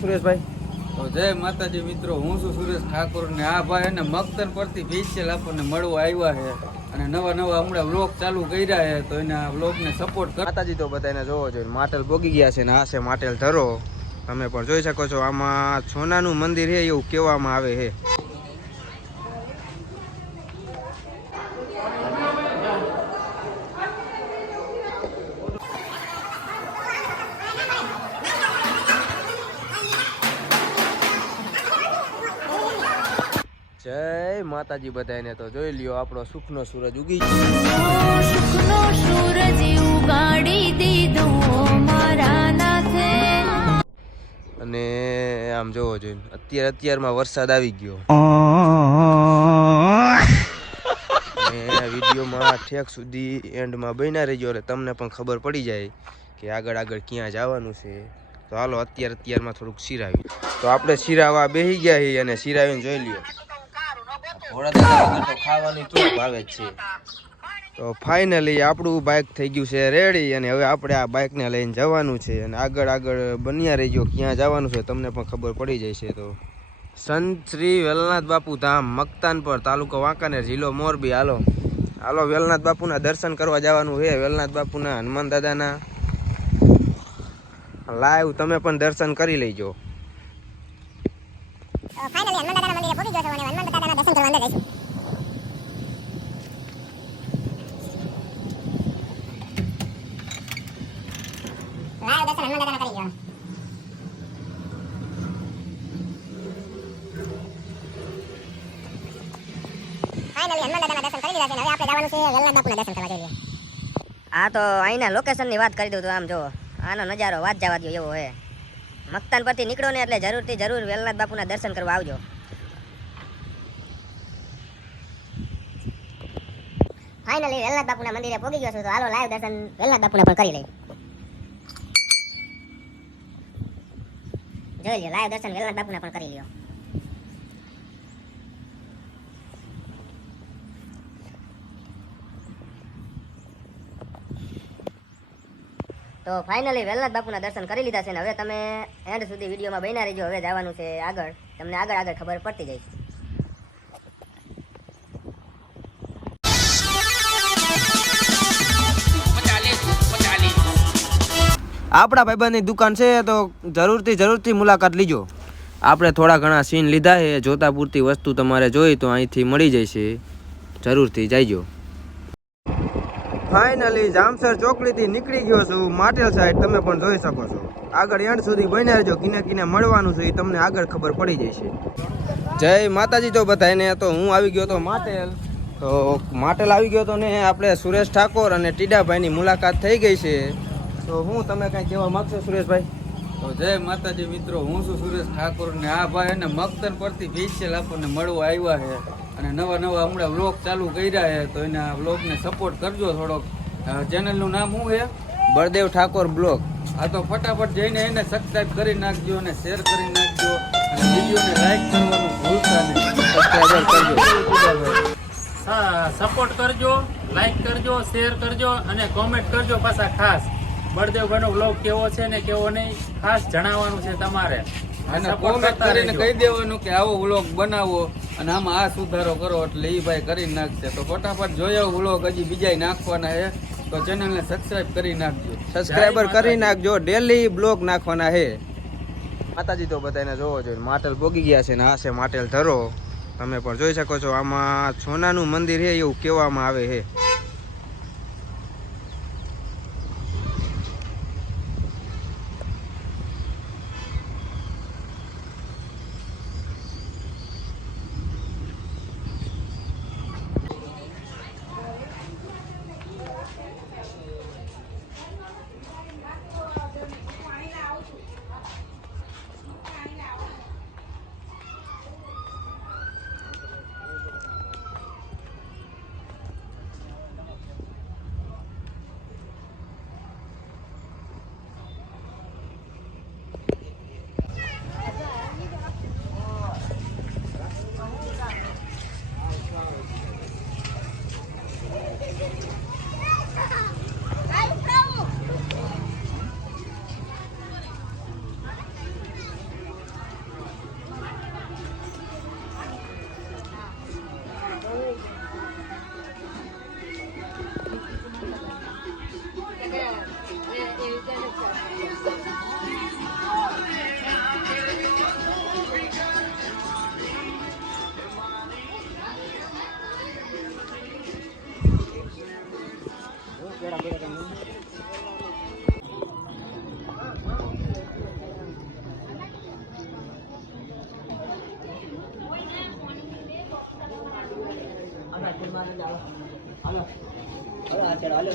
સુરેશભાઈ તો જય માતાજી મિત્રો, હું છું સુરેશ ઠાકોર ને આ ભાઈ અને મગતન પરથી સ્પેશિયલ આપણને મળવા આવ્યા છે અને નવા હમણાં વ્લોગ ચાલુ કર્યા છે, તો એના વ્લોગને સપોર્ટ કર. માતાજી તો બધાને જોવો જોઈએ. માટેલ બોગી ગયા છે ને આ છે માટેલ ધરો. તમે પણ જોઈ શકો છો. આમાં સોનાનું મંદિર છે એવું કહેવામાં આવે છે. જય માતાજી બધાને. તો જોઈ લ્યો આપણો સુખનો સૂરજ ઉગી ગયો. સુખનો સૂરજ ઉગાડી દીધો મારા નાથે. અને આમ જોવો જોઈએ અત્યારમાં વરસાદ આવી ગયો. અને વિડીયોમાં ઠેક સુધી એન્ડમાં બન્યા રહેજો એટલે તમને પણ ખબર પડી જાય કે આગળ ક્યાં જવાનું છે. તો હાલો અત્યારમાં થોડુંક સિરાવી. તો આપણે સિરાવા બેસી ગયા છીએ અને સિરાવીને જોઈ લ્યો તો ખાવાનું કેવું ભાવે છે. તો ફાઇનલી આપણું બાઇક થઈ ગયું છે રેડી અને હવે આપણે આ બાઇકને લઈને જવાનું છે અને આગળ બન્યા રહીજો ક્યાં જવાનું છે તમને પણ ખબર પડી જાય છે. તો સંત શ્રી વેલનાથ બાપુ ધામ મકતાનપર, તાલુકો વાંકાનેર, જિલ્લો મોરબી. હાલો વેલનાથ બાપુના દર્શન કરવા જવાનું છે. વેલનાથ બાપુના, હનુમાન દાદાના લાઈવ તમે પણ દર્શન કરી લેજો. ફાઇનલી હનુમાન દાદાના મંદિરે પહોંચી ગયો છું અને હનુમાન દાદાના દર્શન કરવા અંદર જઈશું. લાઈવ દર્શન હનુમાન દાદાના કરી ગયો. ફાઇનલી હનુમાન દાદાના દર્શન કરી લીધા છે અને હવે આપણે જવાનું છે વેલનાથ બાપુના દર્શન કરવા જઈએ. આ તો અહીંના લોકેશનની વાત કરી દઉં તો આમ જો આનો નજારો વાત જવા દો એવો હે. મકતાન પરથી નીકળો ને એટલે જરૂર વેલનાથ બાપુના દર્શન કરવા આવજો. ફાઇનલી વેલનાથ બાપુના મંદિરે પહોંચી ગયો છું. તો હાલો લાઈવ દર્શન વેલનાથ બાપુના પણ કરી લઈએ. જોઈ લ્યો લાઈવ દર્શન વેલનાથ બાપુના પણ કરી લ્યો. તો ફાઇનલી વેલનાથ બાપુના દર્શન કરી લીધા છે ને હવે તમે એન્ડ સુધી વિડીયોમાં બન્યા રહેજો. હવે જવાનું છે આગળ, તમને આગળ ખબર પડતી જાય. આપણા ભાઈબંધની દુકાન છે તો જરૂરથી મુલાકાત લીજો. આપણે થોડા ઘણા સીન લીધા છે. જોતા પૂરતી વસ્તુ તમારે જોઈ તો અહીંથી મળી જશે. જરૂરથી જઈજો. ફાઇનલી જામસર ચોકડીથી નીકળી ગયો છું માટેલ સાઈડ. તમે પણ જોઈ શકો છો. આગળ એન્ડ સુધી બન્યા રહેજો. કિને મળવાનું છે એ તમને આગળ ખબર પડી જશે. જય માતાજી તો બધાને. તો હું આવી ગયો તો માટેલ. તો માટેલ આવી ગયો તો ને આપણે સુરેશ ઠાકોર અને ટીડાભાઈની મુલાકાત થઈ ગઈ છે. તો હું તમે કઈ કહેવા માંગશો સુરેશભાઈ? તો જય માતાજી મિત્રો, હું છું સુરેશ ઠાકોર ને આ ભાઈ અને મગતન પરથી સ્પેશિયલ આપણને મળવા આવ્યા છે અને નવા હમણાં વ્લોગ ચાલુ કર્યા છે, તો એના વ્લોગને સપોર્ટ કરજો થોડોક. ચેનલનું નામ શું છે? બળદેવ ઠાકોર બ્લોગ. આ તો ફટાફટ જઈને એને સબસ્ક્રાઇબ કરી નાખજો અને શેર કરી નાખજો અને વિડીયોને લાઈક કરવાનું ભૂલતા નહીં. સબસ્ક્રાઇબર કરજો. સપોર્ટ કરજો, લાઈક કરજો, શેર કરજો અને કોમેન્ટ કરજો. પાછા ખાસ બળદેવભાઈનો વ્લોગ કેવો છે ને કેવો નહીં ખાસ જણાવવાનું છે તમારે. અને કોમેન્ટ કરીને કહી દેવાનું કે આવો વ્લોગ બનાવો અને આમાં આ સુધારો કરો એટલે એ ભાઈ કરી નાખશે. તો ફટાફટ જોયો વ્લોગ હજી બીજા નાખવાના છે, તો ચેનલને સબસ્ક્રાઇબ કરી નાખજો. સબસ્ક્રાઇબર કરી નાખજો. ડેલી બ્લોગ નાખવાના છે. માતાજી તો બધાને જોવો જોઈએ. માટેલ બોગી ગયા છે ને આ છે માટેલ ધરો. તમે પણ જોઈ શકો છો. આમાં સોનાનું મંદિર છે એવું કહેવામાં આવે છે. હાલો હાલો